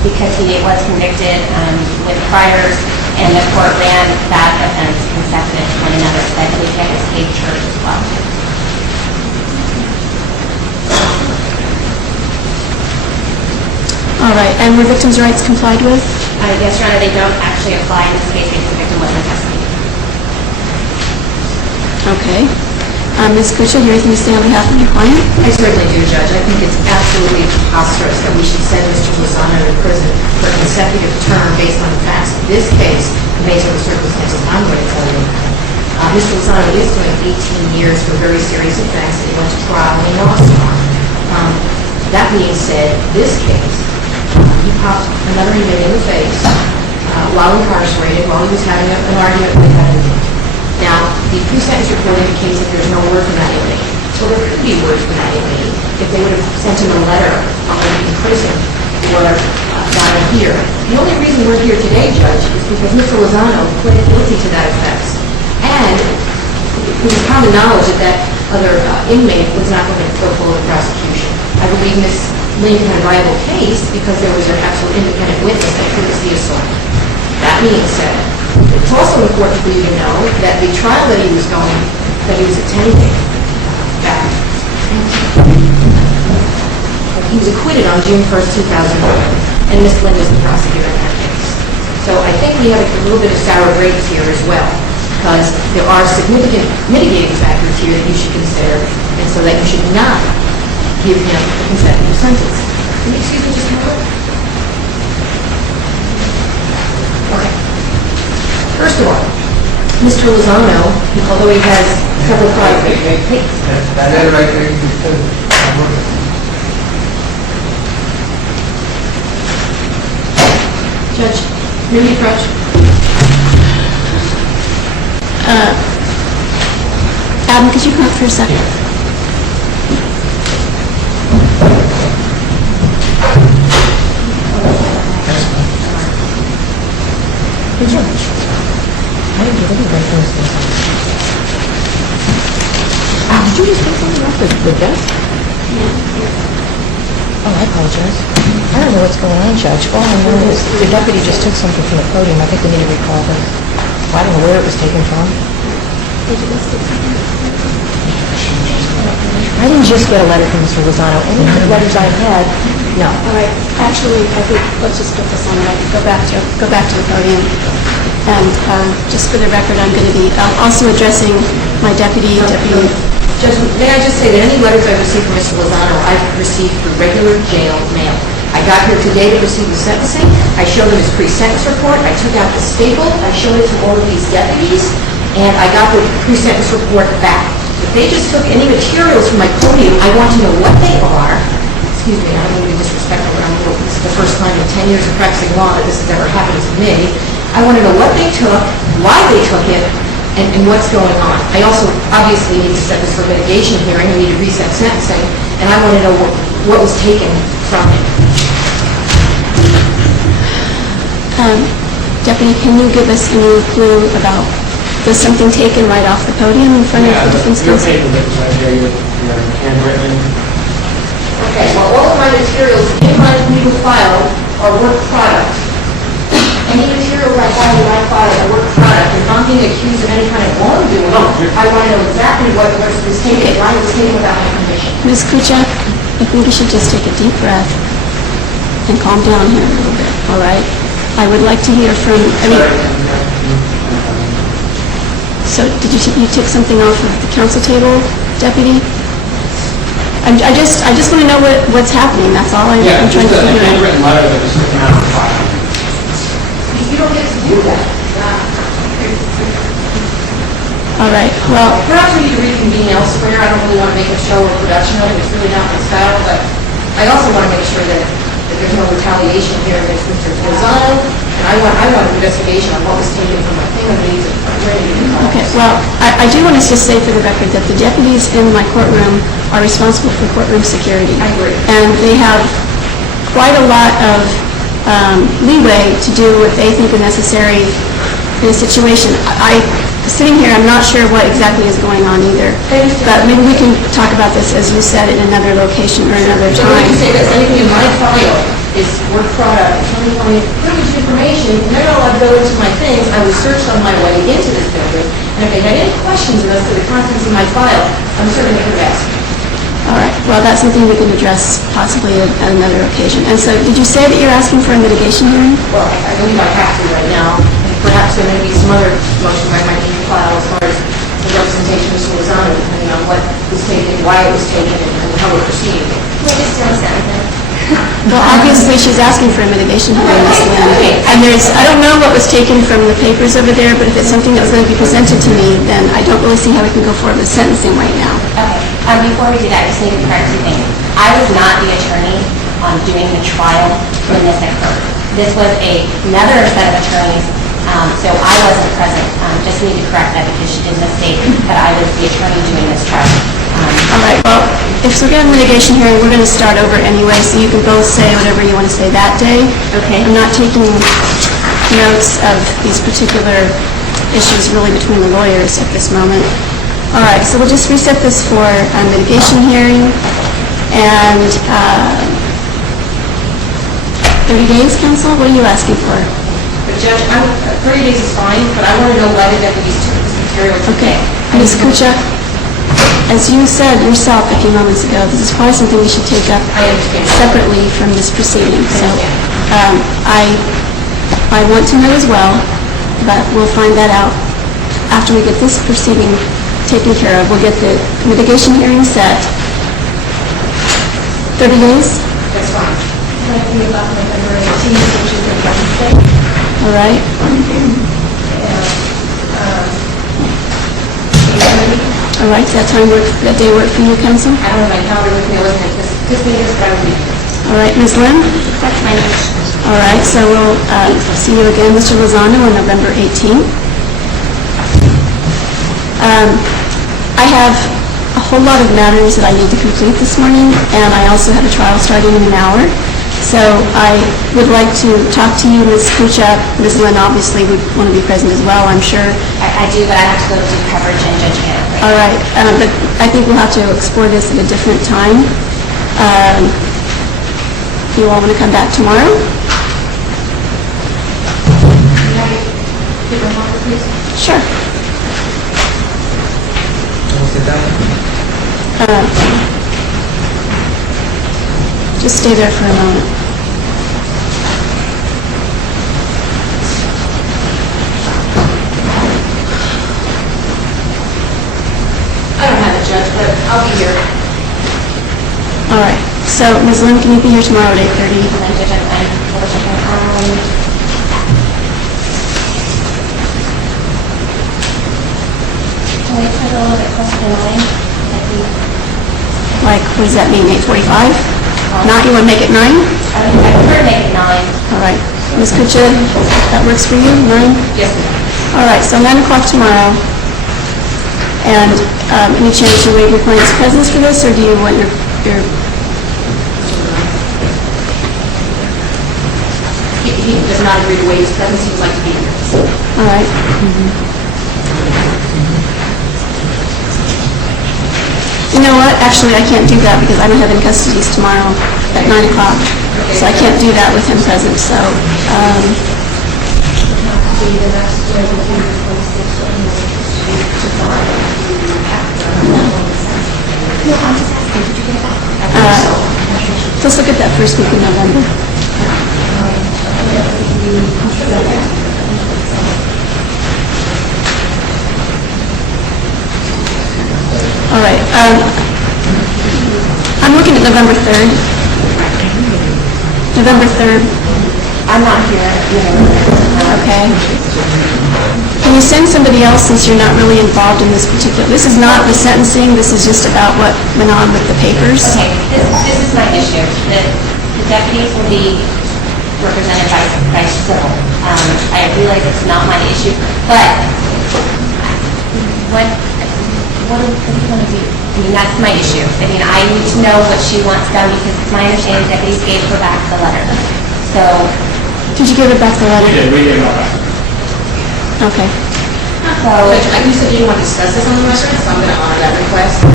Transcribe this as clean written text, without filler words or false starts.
because he was convicted with priors, and the court ran that offense consecutive to one another, so I believe he had escaped church as well. All right, and were victims' rights complied with? Yes, Your Honor, they don't actually apply in this case because the victim wasn't in custody. Okay. Ms. Kucha, do you have anything to say on behalf of your client? I certainly do, Judge. I think it's absolutely preposterous that we should send Mr. Lozano to prison for a consecutive term based on the facts of this case and based on the circumstances I'm going to tell you. Mr. Lozano is doing 18 years for very serious offense that he went to trial and he lost on. That being said, this case, he popped another inmate in the face while incarcerated, while he was having an argument with that inmate. Now, the pre-sentence report indicates that there's no word from that inmate. So there could be word from that inmate if they would have sent him a letter in prison or not in here. The only reason we're here today, Judge, is because Mr. Lozano pleaded guilty to that offense. And it was common knowledge that that other inmate was not going to go forward with prosecution. I believe Ms. Lincoln had a viable case because there was an absolute independent witness that proved the assault. That being said, it's also important for you to know that the trial that he was attending, he was acquitted on June 1st, 2011, and Ms. Lynn was the prosecutor in that case. So I think we have a little bit of sour grapes here as well, because there are significant mitigating factors here that you should consider, and so that you should not give him a consecutive sentence. Can you excuse me just a moment? Okay. First of all, Mr. Lozano, although he has several prior... That right there, Judge, may we approach? Adam, could you come up for a second? Hey, Judge. I didn't get any right things. Did you just take something off the desk? Oh, I apologize. I don't know what's going on, Judge. All I know is the deputy just took something from the podium. I think we need to recall them. I don't know where it was taken from. I didn't just get a letter from Mr. Lozano. Any of the letters I had, no. All right. Actually, I think let's just put this on. Go back to the podium. And just for the record, I'm going to be also addressing my deputy. Judge, may I just say that any letters I received from Mr. Lozano, I've received through regular jail mail. I got here today to receive the sentencing. I showed him his pre-sentence report. I took out the staple. I showed it to all of these deputies. And I got the pre-sentence report back. If they just took any materials from my podium, I want to know what they are. Excuse me, I don't want to be disrespectful, but this is the first time in 10 years of practicing law that this has ever happened to me. I want to know what they took, why they took it, and what's going on. I also obviously need to set this for mitigation hearing. We need to reset sentencing, and I want to know what was taken from him. Deputy, can you give us any clue about, was something taken right off the podium in front of the defense counsel? Your paper is right there, your handwritten. Okay, well, all of my materials in my legal file are work product. Any materials I find in my file are work product. If I'm being accused of any kind of wrongdoing, I want to know exactly what was taken, why it was taken without my permission. Ms. Kucha, I think you should just take a deep breath and calm down here a little bit, all right? I would like to hear from, so did you take something off of the council table, Deputy? I just want to know what's happening, that's all I'm trying to figure out. Yeah, just a handwritten letter that was taken out of the file. You don't get to do that. All right, well... Perhaps we need to reconvene elsewhere. I don't really want to make a show or production of it. It's really not my style, but I also want to make sure that there's no retaliation here against Mr. Lozano, and I want an investigation on what was taken from my fingernails and ready to go. Okay, well, I do want to just say for the record that the deputies in my courtroom are responsible for courtroom security. I agree. And they have quite a lot of leeway to do what they think is necessary in a situation. Sitting here, I'm not sure what exactly is going on either. But maybe we can talk about this, as you said, in another location or another time. So let me say this, anything in my file is work product, attorney client privileged information, and they're not allowed to go into my things. I was searched on my way into this building, and if they had any questions as to the contents of my file, I'm certain they could have asked me. All right, well, that's something we can address possibly at another occasion. And so, did you say that you're asking for a mitigation hearing? Well, I believe I have to right now, and perhaps there may be some other motions I might need to file as far as the representation of Mr. Lozano, depending on what was taken, why it was taken, and how we're proceeding. Can I just throw something? Well, obviously, she's asking for a mitigation hearing, Ms. Lynn. And I don't know what was taken from the papers over there, but if it's something that was going to be presented to me, then I don't really see how we can go forward with sentencing right now. Okay, before we do that, I just need to correct two things. I was not the attorney on doing the trial when this occurred. This was another set of attorneys, so I wasn't present. Just need to correct that because she did mistake that I was the attorney doing this trial. All right, well, if we're getting a mitigation hearing, we're going to start over anyway, so you can both say whatever you want to say that day. Okay. I'm not taking notes of these particular issues really between the lawyers at this moment. All right, so we'll just reset this for a mitigation hearing, and 30 days, counsel? What are you asking for? But Judge, 30 days is fine, but I want to know why the deputies took this material today. Ms. Kuchar, as you said yourself a few moments ago, this is probably something we should take up I understand. separately from this proceeding. So I want to know as well, but we'll find that out after we get this proceeding taken care of. We'll get the mitigation hearing set. 30 days? That's fine. Like we about November 18th, which is a Wednesday. All right. All right, does that day work for you, counsel? I don't have my calendar with me, I wasn't anticipating this, but I will be. All right, Ms. Lynn? That's my motion. All right, so we'll see you again, Mr. Lozano, on November 18th. I have a whole lot of matters that I need to complete this morning, and I also have a trial starting in an hour. So I would like to talk to you, Ms. Kuchar. Ms. Lynn obviously would want to be present as well, I'm sure. I do, but I have to go do coverage and Judge Kenneth. All right, but I think we'll have to explore this at a different time. You all want to come back tomorrow? Sure. Just stay there for a moment. I don't have it, Judge, but I'll be here. All right, so Ms. Lynn, can you be here tomorrow at 8:30? And then Judge, I'm double checking. Can we put it a little bit closer to 9? Like, what does that mean, 8:45? Not, you want to make it 9? I prefer to make it 9. All right. Ms. Kuchar, that works for you, 9? Yes, ma'am. All right, so 9 o'clock tomorrow. And any chance you waive your client's presence for this, or do you want your He does not agree to waive his presence, he would like to be here. all right? You know what, actually, I can't do that because I don't have any custodies tomorrow at 9 o'clock. So I can't do that with him present, so, let's look at that first week in November. All right, I'm looking at November 3rd. November 3rd, I'm not here, okay. Can you send somebody else since you're not really involved in this particular, this is not the sentencing, this is just about what went on with the papers? Okay, this is my issue. The deputies will be represented by civil. I realize it's not my issue, but what do you want to do? I mean, that's my issue. I mean, I need to know what she wants done because it's my understanding deputies gave her back the letter. So, Did you give it back the letter? We did not back. Okay. So, you said you didn't want to discuss this on the record, so I'm going to honor that request.